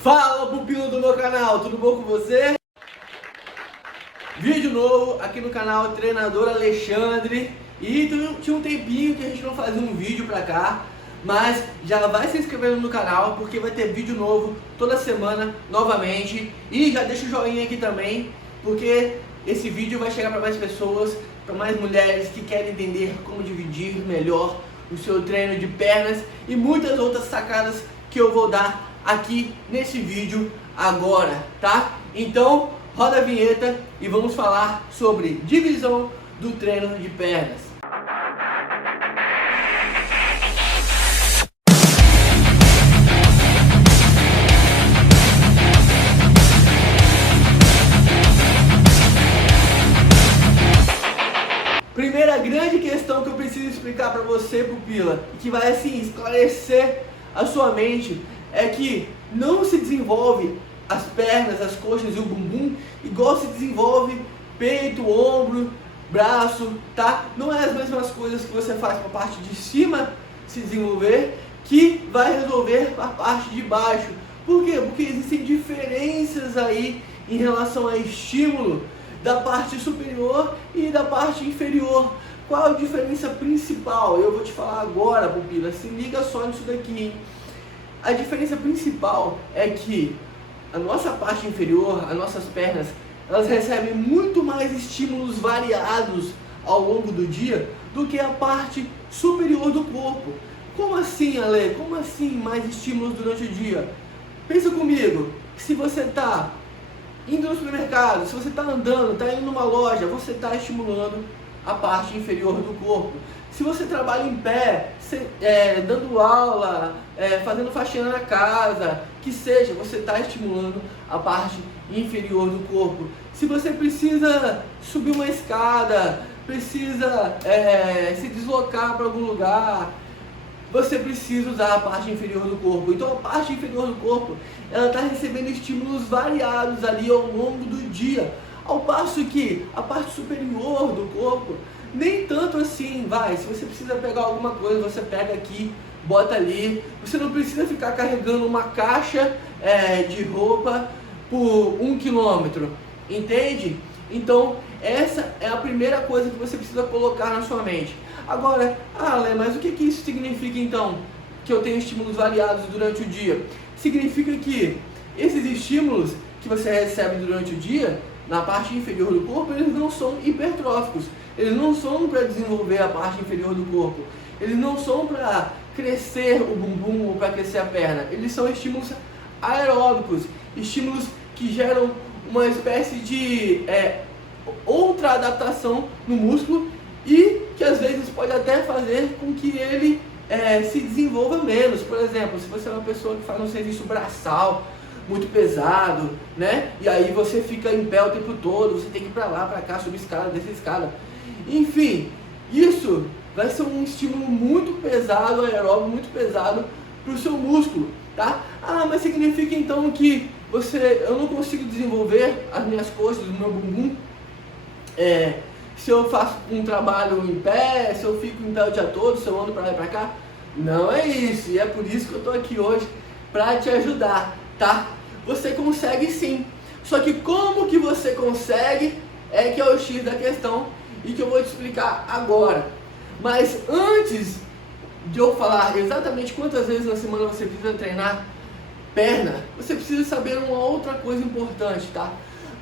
Fala, pupilo do meu canal, tudo bom com você? Vídeo novo aqui no canal Treinador Alexandre. E tinha um tempinho que a gente não fazia um vídeo pra cá, mas já vai se inscrevendo no canal porque vai ter vídeo novo toda semana novamente. E já deixa o joinha aqui também, porque esse vídeo vai chegar para mais pessoas, para mais mulheres que querem entender como dividir melhor o seu treino de pernas e muitas outras sacadas que eu vou dar aqui nesse vídeo agora, tá? Então roda a vinheta e vamos falar sobre divisão do treino de pernas. Primeira grande questão que eu preciso explicar para você, pupila, que vai assim esclarecer a sua mente, é que não se desenvolve as pernas, as coxas e o bumbum igual se desenvolve peito, ombro, braço, tá? Não é as mesmas coisas que você faz para a parte de cima se desenvolver que vai resolver a parte de baixo. Por quê? Porque existem diferenças aí em relação a estímulo da parte superior e da parte inferior. Qual a diferença principal? Eu vou te falar agora, pupila, se liga só nisso daqui, hein? A diferença principal é que a nossa parte inferior, as nossas pernas, elas recebem muito mais estímulos variados ao longo do dia do que a parte superior do corpo. Como assim, Ale? Como assim mais estímulos durante o dia? Pensa comigo, se você está indo no supermercado, se você está andando, está indo numa loja, você está estimulando a parte inferior do corpo. Se você trabalha em pé, dando aula, fazendo faxina na casa, que seja, você está estimulando a parte inferior do corpo. Se você precisa subir uma escada, precisa se deslocar para algum lugar, você precisa usar a parte inferior do corpo. Então a parte inferior do corpo, ela está recebendo estímulos variados ali ao longo do dia, ao passo que a parte superior do corpo, nem tanto assim, vai. Se você precisa pegar alguma coisa, você pega aqui, bota ali. Você não precisa ficar carregando uma caixa de roupa por 1 quilômetro, entende? Então essa é a primeira coisa que você precisa colocar na sua mente. Agora, Ale, mas o que isso significa então? Que eu tenho estímulos variados durante o dia? Significa que esses estímulos que você recebe durante o dia, na parte inferior do corpo, eles não são hipertróficos. Eles não são para desenvolver a parte inferior do corpo. Eles não são para crescer o bumbum ou para crescer a perna. Eles são estímulos aeróbicos, estímulos que geram uma espécie de outra adaptação no músculo e que às vezes pode até fazer com que ele se desenvolva menos. Por exemplo, se você é uma pessoa que faz um serviço braçal muito pesado, né? E aí você fica em pé o tempo todo, você tem que ir pra lá, pra cá, subir escada, descer escada. Enfim, isso vai ser um estímulo muito pesado, aeróbico, muito pesado pro seu músculo, tá? Ah, mas significa então que eu não consigo desenvolver as minhas coxas, o meu bumbum, se eu faço um trabalho em pé, se eu fico em pé o dia todo, se eu ando pra lá e pra cá? Não é isso, e é por isso que eu tô aqui hoje pra te ajudar, tá? Você consegue sim, só que como que você consegue é que é o X da questão e que eu vou te explicar agora. Mas antes de eu falar exatamente quantas vezes na semana você precisa treinar perna, você precisa saber uma outra coisa importante, tá?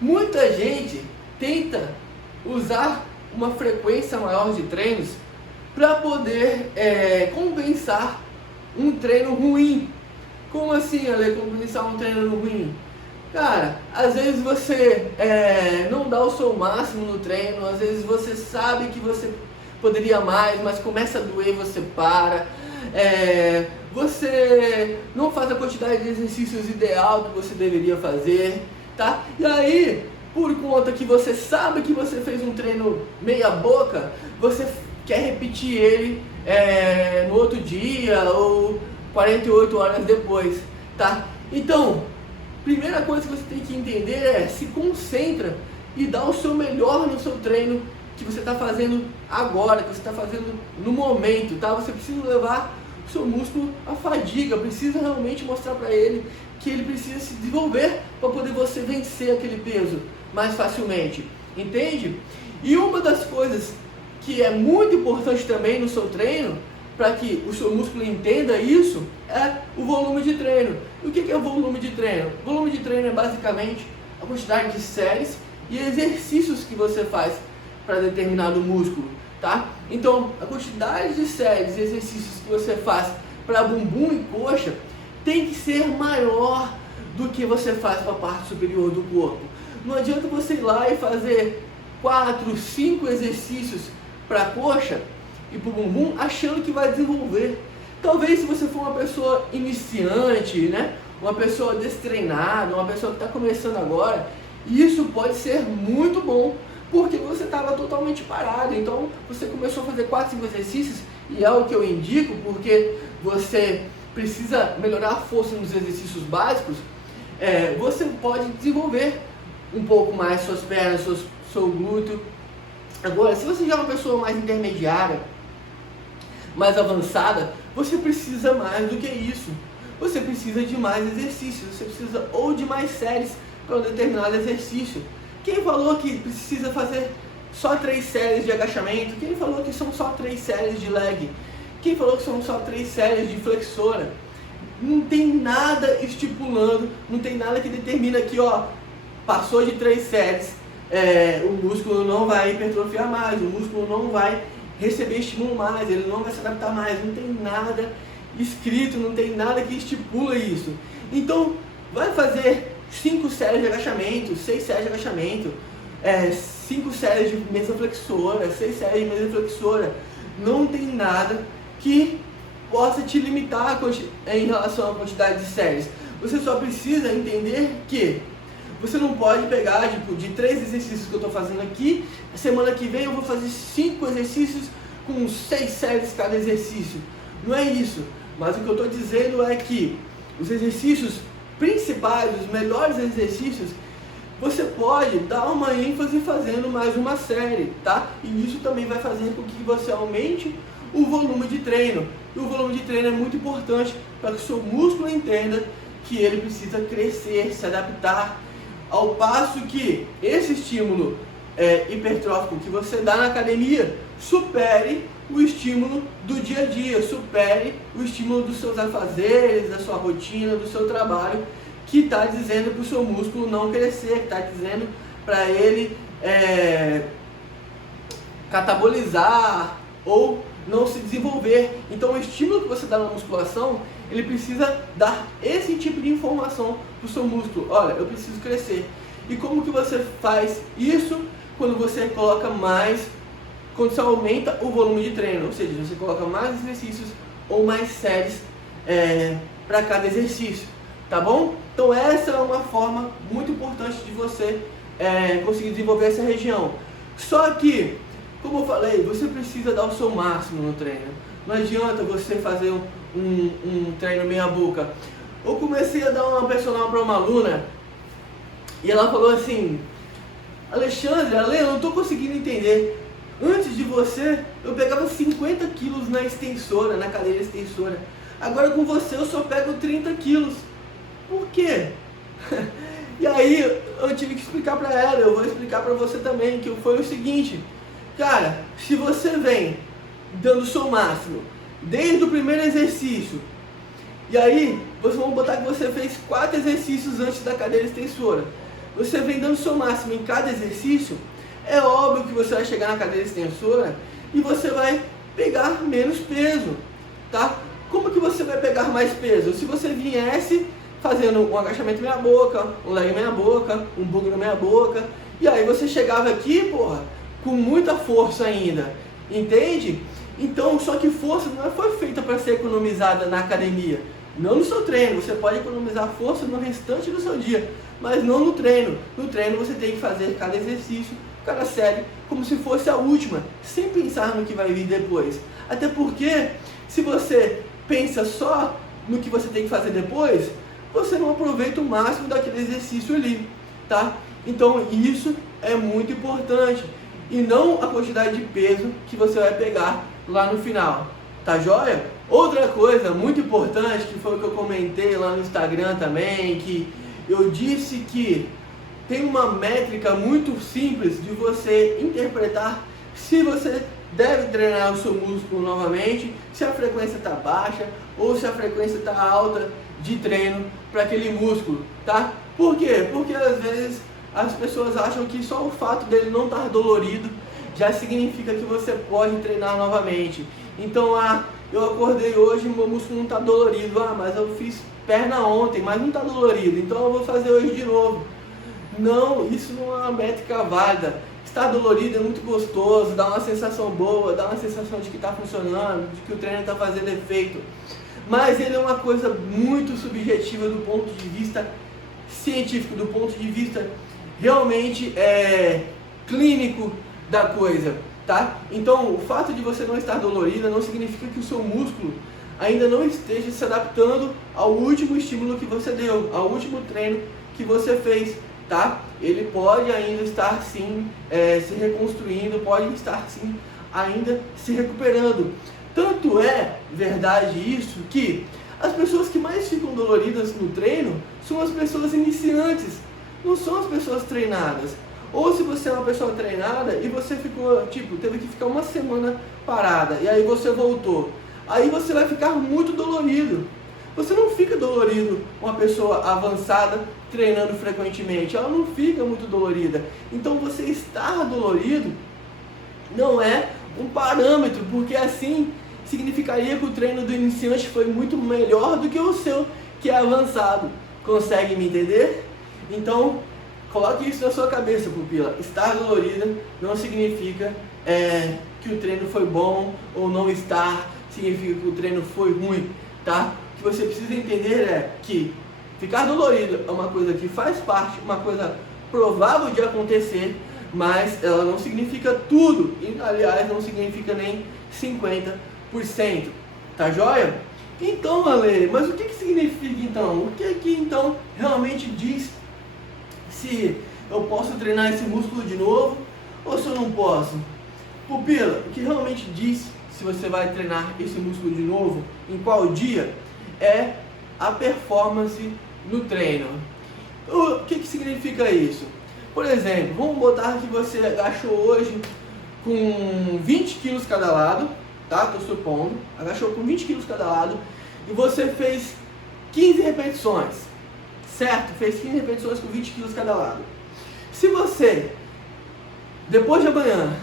Muita gente tenta usar uma frequência maior de treinos para poder compensar um treino ruim. Como assim, Ale, compensar um treino ruim? Cara, às vezes você não dá o seu máximo no treino, às vezes você sabe que você poderia mais, mas começa a doer, você para. Você não faz a quantidade de exercícios ideal que você deveria fazer, tá? E aí, por conta que você sabe que você fez um treino meia boca, você quer repetir ele no outro dia ou 48 horas depois, tá? Então, primeira coisa que você tem que entender se concentra e dá o seu melhor no seu treino que você está fazendo agora, que você está fazendo no momento, tá? Você precisa levar o seu músculo afadiga, precisa realmente mostrar para ele que ele precisa se desenvolver para poder você vencer aquele peso mais facilmente, entende? E uma das coisas que é muito importante também no seu treino, para que o seu músculo entenda isso, é o volume de treino. E o que é o volume de treino? O volume de treino é basicamente a quantidade de séries e exercícios que você faz para determinado músculo, tá? Então, a quantidade de séries e exercícios que você faz para bumbum e coxa tem que ser maior do que você faz para a parte superior do corpo. Não adianta você ir lá e fazer 4, 5 exercícios para a coxa e para o bumbum achando que vai desenvolver. Talvez se você for uma pessoa iniciante, né? Uma pessoa destreinada, uma pessoa que está começando agora, isso pode ser muito bom, porque você estava totalmente parado. Então você começou a fazer 4, 5 exercícios, e é o que eu indico, porque você precisa melhorar a força nos exercícios básicos. Você pode desenvolver um pouco mais suas pernas, seu glúteo. Agora, se você já é uma pessoa mais intermediária, mais avançada, você precisa mais do que isso. Você precisa de mais exercícios, você precisa ou de mais séries para um determinado exercício. Quem falou que precisa fazer só 3 séries de agachamento? Quem falou que são só 3 séries de leg? Quem falou que são só 3 séries de flexora? Não tem nada estipulando, não tem nada que determina que, ó, passou de 3 séries, o músculo não vai hipertrofiar mais, o músculo não vai receber estímulo mais, ele não vai se adaptar mais. Não tem nada escrito, não tem nada que estipula isso. Então, vai fazer 5 séries de agachamento, 6 séries de agachamento, 5 séries de mesa flexora, 6 séries de mesa flexora. Não tem nada que possa te limitar em relação à quantidade de séries. Você só precisa entender que você não pode pegar de 3 exercícios que eu estou fazendo aqui, semana que vem eu vou fazer 5 exercícios com 6 séries cada exercício. Não é isso. Mas o que eu estou dizendo é que os exercícios principais, os melhores exercícios, você pode dar uma ênfase fazendo mais uma série, tá? E isso também vai fazer com que você aumente o volume de treino. E o volume de treino é muito importante para que o seu músculo entenda que ele precisa crescer, se adaptar, ao passo que esse estímulo hipertrófico que você dá na academia supere o estímulo do dia a dia, supere o estímulo dos seus afazeres, da sua rotina, do seu trabalho, que está dizendo para o seu músculo não crescer, que está dizendo para ele catabolizar ou não se desenvolver. Então o estímulo que você dá na musculação, ele precisa dar esse tipo de informação para o seu músculo. Olha, eu preciso crescer. E como que você faz isso? Quando você coloca mais, quando você aumenta o volume de treino, ou seja, você coloca mais exercícios ou mais séries para cada exercício, tá bom? Então essa é uma forma muito importante de você conseguir desenvolver essa região. Só que, como eu falei, você precisa dar o seu máximo no treino. Não adianta você fazer um treino meia boca. Eu comecei a dar uma personal para uma aluna e ela falou assim: Alexandre, Ale, eu não estou conseguindo entender. Antes de você, eu pegava 50 quilos na extensora, na cadeira extensora. Agora com você eu só pego 30 quilos. Por quê? E aí eu tive que explicar para ela, eu vou explicar para você também, que foi o seguinte: cara, se você vem dando o seu máximo desde o primeiro exercício, e aí vamos botar que você fez 4 exercícios antes da cadeira extensora, você vem dando o seu máximo em cada exercício, é óbvio que você vai chegar na cadeira extensora e você vai pegar menos peso, tá? Como que você vai pegar mais peso? Se você viesse fazendo um agachamento meia boca, um leg meia boca, um bugno meia boca, e aí você chegava aqui, porra, com muita força ainda, entende? Então, só que força não foi feita para ser economizada na academia, não no seu treino. Você pode economizar força no restante do seu dia, mas não no treino. No treino você tem que fazer cada exercício, cada série, como se fosse a última, sem pensar no que vai vir depois. Até porque, se você pensa só no que você tem que fazer depois, você não aproveita o máximo daquele exercício ali, tá? Então isso é muito importante, e não a quantidade de peso que você vai pegar lá no final, tá joia? Outra coisa muito importante, que foi o que eu comentei lá no Instagram também, que eu disse que tem uma métrica muito simples de você interpretar se você deve treinar o seu músculo novamente, se a frequência está baixa ou se a frequência está alta de treino para aquele músculo, tá? Por quê? Porque às vezes as pessoas acham que só o fato dele não estar dolorido já significa que você pode treinar novamente. Então, eu acordei hoje e meu músculo não está dolorido. Mas eu fiz perna ontem, mas não está dolorido, então eu vou fazer hoje de novo. Não, isso não é uma métrica válida. Estar dolorido é muito gostoso, dá uma sensação boa, dá uma sensação de que está funcionando, de que o treino está fazendo efeito. Mas ele é uma coisa muito subjetiva do ponto de vista científico, do ponto de vista realmente clínico da coisa, tá? Então, o fato de você não estar dolorida não significa que o seu músculo ainda não esteja se adaptando ao último estímulo que você deu, ao último treino que você fez, tá? Ele pode ainda estar sim se reconstruindo, pode estar sim ainda se recuperando. Tanto é verdade isso que as pessoas que mais ficam doloridas no treino são as pessoas iniciantes, não são as pessoas treinadas. Ou se você é uma pessoa treinada e você ficou, teve que ficar uma semana parada e aí você voltou, aí você vai ficar muito dolorido. Você não fica dolorido uma pessoa avançada treinando frequentemente, ela não fica muito dolorida. Então você estar dolorido não é um parâmetro, porque assim significaria que o treino do iniciante foi muito melhor do que o seu, que é avançado. Consegue me entender? Então, coloque isso na sua cabeça, pupila. Estar dolorida não significa que o treino foi bom, ou não estar significa que o treino foi ruim, tá? O que você precisa entender é que ficar dolorido é uma coisa que faz parte, uma coisa provável de acontecer, mas ela não significa tudo, e aliás não significa nem 50%, tá joia? Então, Ale, mas o que significa então? O que então realmente diz se eu posso treinar esse músculo de novo ou se eu não posso? Pupila, o que realmente diz se você vai treinar esse músculo de novo, em qual dia, é a performance no treino. O que significa isso? Por exemplo, vamos botar que você agachou hoje com 20 quilos cada lado, tá? Tô supondo, agachou com 20 quilos cada lado e você fez 15 repetições, certo? Fez 15 repetições com 20 quilos cada lado. Se você, depois de amanhã,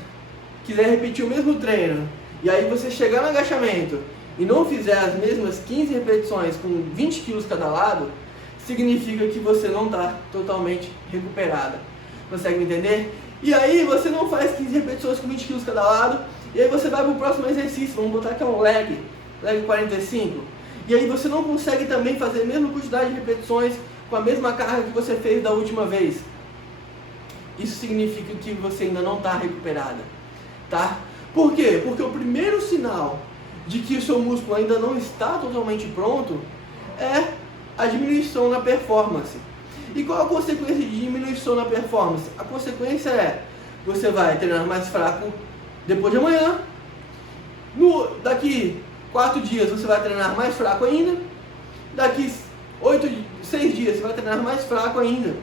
quiser repetir o mesmo treino e aí você chegar no agachamento e não fizer as mesmas 15 repetições com 20 quilos cada lado, significa que você não está totalmente recuperada. Consegue me entender? E aí você não faz 15 repetições com 20 quilos cada lado, e aí você vai para o próximo exercício, vamos botar que é um leg 45, e aí você não consegue também fazer a mesma quantidade de repetições com a mesma carga que você fez da última vez. Isso significa que você ainda não está recuperada, tá? Por quê? Porque o primeiro sinal de que o seu músculo ainda não está totalmente pronto é a diminuição na performance. E qual a consequência de diminuição na performance? A consequência é, você vai treinar mais fraco depois de amanhã, daqui 4 dias você vai treinar mais fraco ainda, daqui 6 dias você vai treinar mais fraco ainda.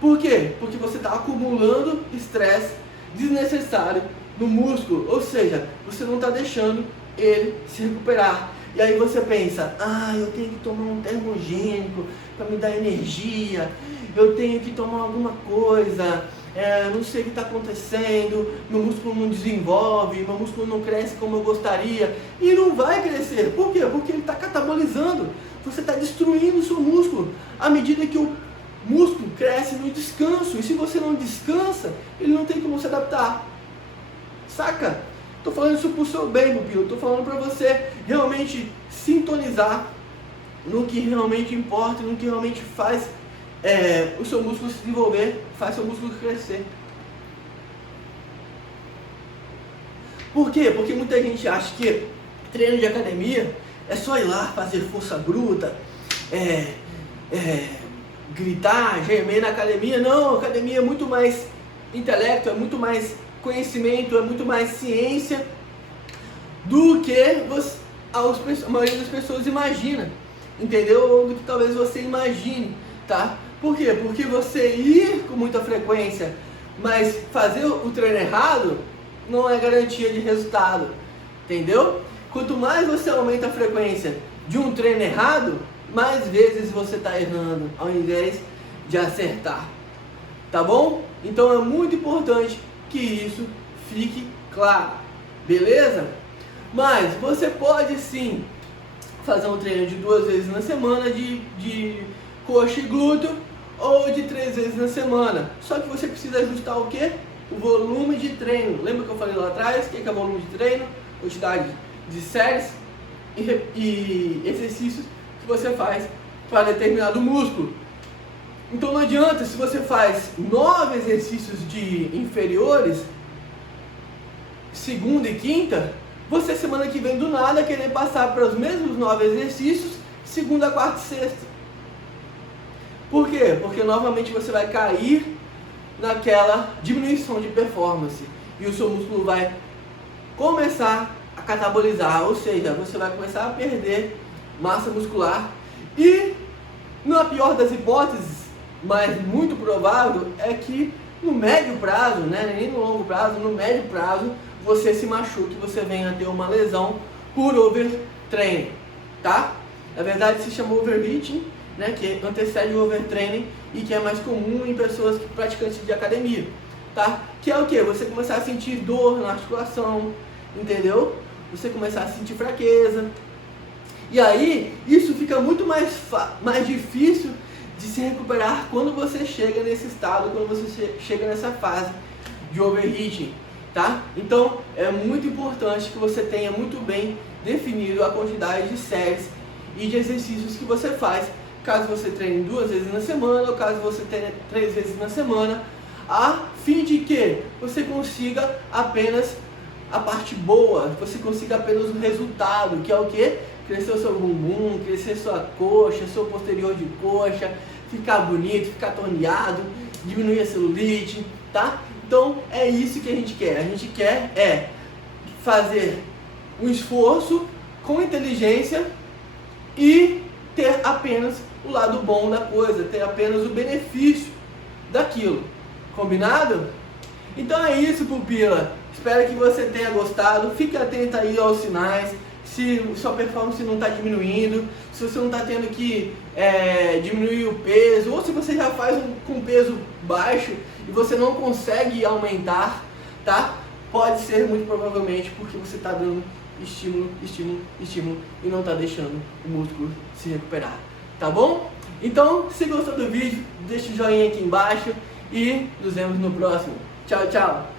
Por quê? Porque você está acumulando estresse desnecessário no músculo, ou seja, você não está deixando ele se recuperar. E aí você pensa, eu tenho que tomar um termogênico para me dar energia, eu tenho que tomar alguma coisa, não sei o que está acontecendo, meu músculo não desenvolve, meu músculo não cresce como eu gostaria, e não vai crescer. Por quê? Porque ele está catabolizando, você está destruindo o seu músculo, à medida que o músculo cresce no descanso, e se você não descansa, ele não tem como se adaptar, saca? Estou falando isso para o seu bem, pupilo. Estou falando para você realmente sintonizar no que realmente importa, no que realmente faz o seu músculo se desenvolver, faz seu músculo crescer. Por quê? Porque muita gente acha que treino de academia é só ir lá fazer força bruta, gritar, gemer na academia. Não, a academia é muito mais intelecto, é muito mais conhecimento, é muito mais ciência do que a maioria das pessoas imagina, entendeu? Ou do que talvez você imagine, tá? Por quê? Porque você ir com muita frequência, mas fazer o treino errado não é garantia de resultado, entendeu? Quanto mais você aumenta a frequência de um treino errado, mais vezes você está errando, ao invés de acertar, tá bom? Então é muito importante que isso fique claro, beleza? Mas você pode sim fazer um treino de 2 vezes na semana de coxa e glúteo, ou de 3 vezes na semana. Só que você precisa ajustar o quê? O volume de treino. Lembra que eu falei lá atrás? O que é volume de treino? Quantidade de séries e exercícios que você faz para determinado músculo. Então não adianta, se você faz 9 exercícios de inferiores, segunda e quinta, você semana que vem do nada querer passar para os mesmos 9 exercícios, segunda, quarta e sexta. Por quê? Porque novamente você vai cair naquela diminuição de performance e o seu músculo vai começar a catabolizar, ou seja, você vai começar a perder massa muscular e, na pior das hipóteses, mas muito provável, é que no médio prazo, né, nem no longo prazo, no médio prazo, você se machuque, você venha a ter uma lesão por overtraining, tá? Na verdade se chama overreaching, né, que antecede o overtraining e que é mais comum em pessoas praticantes de academia, tá? Que é o que? Você começar a sentir dor na articulação, entendeu? Você começar a sentir fraqueza. E aí, isso fica muito mais difícil de se recuperar quando você chega nesse estado, quando você chega nessa fase de overheating, tá? Então, é muito importante que você tenha muito bem definido a quantidade de séries e de exercícios que você faz, caso você treine 2 vezes na semana ou caso você treine 3 vezes na semana, a fim de que você consiga apenas a parte boa, você consiga apenas o resultado, que é o que? Crescer o seu bumbum, crescer sua coxa, seu posterior de coxa, ficar bonito, ficar torneado, diminuir a celulite, tá? Então é isso que a gente quer. A gente quer fazer um esforço com inteligência e ter apenas o lado bom da coisa, ter apenas o benefício daquilo. Combinado? Então é isso, pupila. Espero que você tenha gostado. Fique atento aí aos sinais. Se sua performance não está diminuindo, se você não está tendo que diminuir o peso, ou se você já faz com peso baixo e você não consegue aumentar, tá? Pode ser muito provavelmente porque você está dando estímulo e não está deixando o músculo se recuperar, tá bom? Então, se gostou do vídeo, deixa o joinha aqui embaixo e nos vemos no próximo. Tchau, tchau!